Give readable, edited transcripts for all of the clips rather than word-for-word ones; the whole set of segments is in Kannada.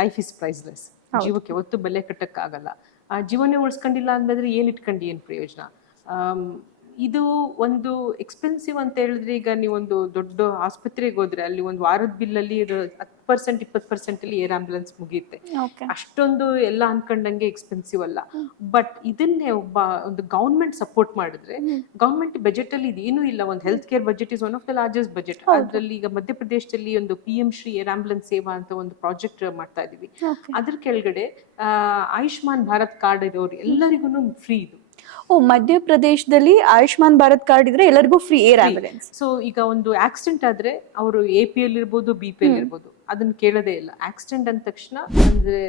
Life is priceless. ಜೀವಕ್ಕೆ ಯಾವತ್ತೂ ಬೆಲೆ ಕಟ್ಟಕ್ಕಾಗಲ್ಲ. ಜೀವನೇ ಉಳಿಸ್ಕೊಂಡಿಲ್ಲ ಅಂದಾದ್ರೆ ಏನ್ ಇಟ್ಕೊಂಡು ಏನ್ ಪ್ರಯೋಜನ? ಇದು ಒಂದು ಎಕ್ಸ್ಪೆನ್ಸಿವ್ ಅಂತ ಹೇಳಿದ್ರೆ, ಈಗ ನೀವೊಂದು ದೊಡ್ಡ ಆಸ್ಪತ್ರೆಗೆ ಹೋದ್ರೆ ಅಲ್ಲಿ ಒಂದು ವಾರದ ಬಿಲ್ಲಲ್ಲಿ 10% 20% ಅಲ್ಲಿ ಏರ್ ಆಂಬ್ಯುಲೆನ್ಸ್ ಮುಗಿಯುತ್ತೆ. ಅಷ್ಟೊಂದು ಎಲ್ಲ ಅನ್ಕೊಂಡಂಗೆ ಎಕ್ಸ್ಪೆನ್ಸಿವ್ ಅಲ್ಲ. ಬಟ್ ಇದನ್ನೇ ಒಂದು ಗೌರ್ಮೆಂಟ್ ಸಪೋರ್ಟ್ ಮಾಡಿದ್ರೆ, ಗೌರ್ಮೆಂಟ್ ಬಜೆಟ್ ಅಲ್ಲಿ ಇದೇನು ಇಲ್ಲ. ಒಂದು health care budget is one of the largest budget. ಅದರಲ್ಲಿ ಈಗ ಮಧ್ಯಪ್ರದೇಶದಲ್ಲಿ ಒಂದು PM ಶ್ರೀ ಏರ್ ಆಂಬ್ಯುಲೆನ್ಸ್ ಸೇವಾ ಅಂತ ಒಂದು ಪ್ರಾಜೆಕ್ಟ್ ಮಾಡ್ತಾ ಇದೀವಿ. ಅದ್ರ ಕೆಳಗಡೆ ಆಯುಷ್ಮಾನ್ ಭಾರತ್ ಕಾರ್ಡ್ ಇರೋರು ಎಲ್ಲರಿಗೂ ಫ್ರೀ ಇದು. ಮಧ್ಯಪ್ರದೇಶದಲ್ಲಿ ಆಯುಷ್ಮಾನ್ ಭಾರತ್ ಕಾರ್ಡ್ ಇದ್ರೆ ಎಲ್ಲರಿಗೂ ಫ್ರೀ ಏರ್ ಆಂಬ್ಯುಲೆನ್ಸ್. ಸೊ ಈಗ ಒಂದು ಆಕ್ಸಿಡೆಂಟ್ ಆದ್ರೆ ಅವರು APL ಇರ್ಬೋದು, BPL ಇರ್ಬೋದು, ಅದನ್ನ ಕೇಳೋದೇ ಇಲ್ಲ. ಆಕ್ಸಿಡೆಂಟ್ ಅಂದ ತಕ್ಷಣ ಅಂದ್ರೆ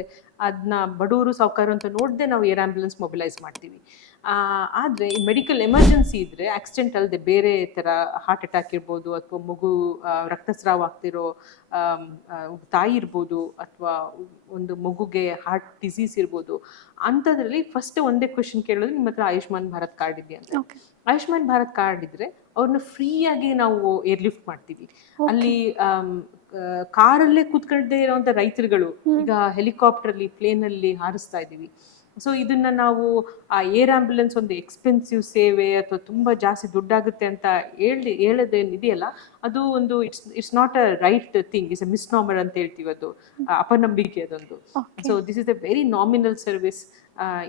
ಅದನ್ನ ಬಡವರು ಸಾವುಕಾರ ಅಂತ ನೋಡದೆ ನಾವು ಏರ್ ಆಂಬ್ಯುಲೆನ್ಸ್ ಮೊಬಿಲೈಸ್ ಮಾಡ್ತೀವಿ. ಆದ್ರೆ ಈ ಮೆಡಿಕಲ್ ಎಮರ್ಜೆನ್ಸಿ ಇದ್ರೆ, ಆಕ್ಸಿಡೆಂಟ್ ಅಲ್ಲದೆ ಬೇರೆ ತರ ಹಾರ್ಟ್ ಅಟ್ಯಾಕ್ ಇರ್ಬೋದು, ಅಥವಾ ಮಗು ರಕ್ತಸ್ರಾವ ಆಗ್ತಿರೋ ತಾಯಿ ಇರ್ಬೋದು, ಅಥವಾ ಒಂದು ಮಗುಗೆ ಹಾರ್ಟ್ ಡಿಸೀಸ್ ಇರ್ಬೋದು, ಅಂಥದ್ರಲ್ಲಿ ಫಸ್ಟ್ ಒಂದೇ ಕ್ವೆಶನ್ ಕೇಳೋದು, ನಿಮ್ಮ ಹತ್ರ ಆಯುಷ್ಮಾನ್ ಭಾರತ್ ಕಾರ್ಡ್ ಇದೆಯಾ ಅಂತ. ಆಯುಷ್ಮಾನ್ ಭಾರತ್ ಕಾರ್ಡ್ ಇದ್ರೆ ಅವ್ರನ್ನ ಫ್ರೀಯಾಗಿ ನಾವು ಏರ್ ಲಿಫ್ಟ್ ಮಾಡ್ತೀವಿ. ಅಲ್ಲಿ ಕಾರಲ್ಲೇ ಕೂತ್ಕೊಳ್ಳದೆ ಇರೋಂಥ ರೈತರುಗಳು ಈಗ ಹೆಲಿಕಾಪ್ಟರ್ ಅಲ್ಲಿ, ಪ್ಲೇನ್ ಅಲ್ಲಿ ಹಾರಿಸ್ತಾ ಇದೀವಿ. ಸೊ ಇದನ್ನ ನಾವು ಆ ಏರ್ ಆಂಬ್ಯುಲೆನ್ಸ್ ಒಂದು ಎಕ್ಸ್ಪೆನ್ಸಿವ್ ಸೇವೆ ಅಥವಾ ತುಂಬಾ ಜಾಸ್ತಿ ದುಡ್ಡಾಗುತ್ತೆ ಅಂತ ಹೇಳೋದೇನಿದೆಯಲ್ಲ, ಅದು ಒಂದು it's not a right thing, it's a misnomer ಅಂತ ಹೇಳ್ತೀವಿ. ಅದು ಅಪನಂಬಿಕೆ ಅದೊಂದು. So this is a very nominal service.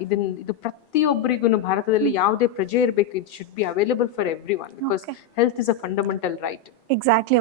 ಇದು ಪ್ರತಿಯೊಬ್ಬರಿಗೂ ಭಾರತದಲ್ಲಿ ಯಾವುದೇ ಪ್ರಜೆ ಇರಬೇಕು, it should be available for everyone, because health is a fundamental right. Exactly.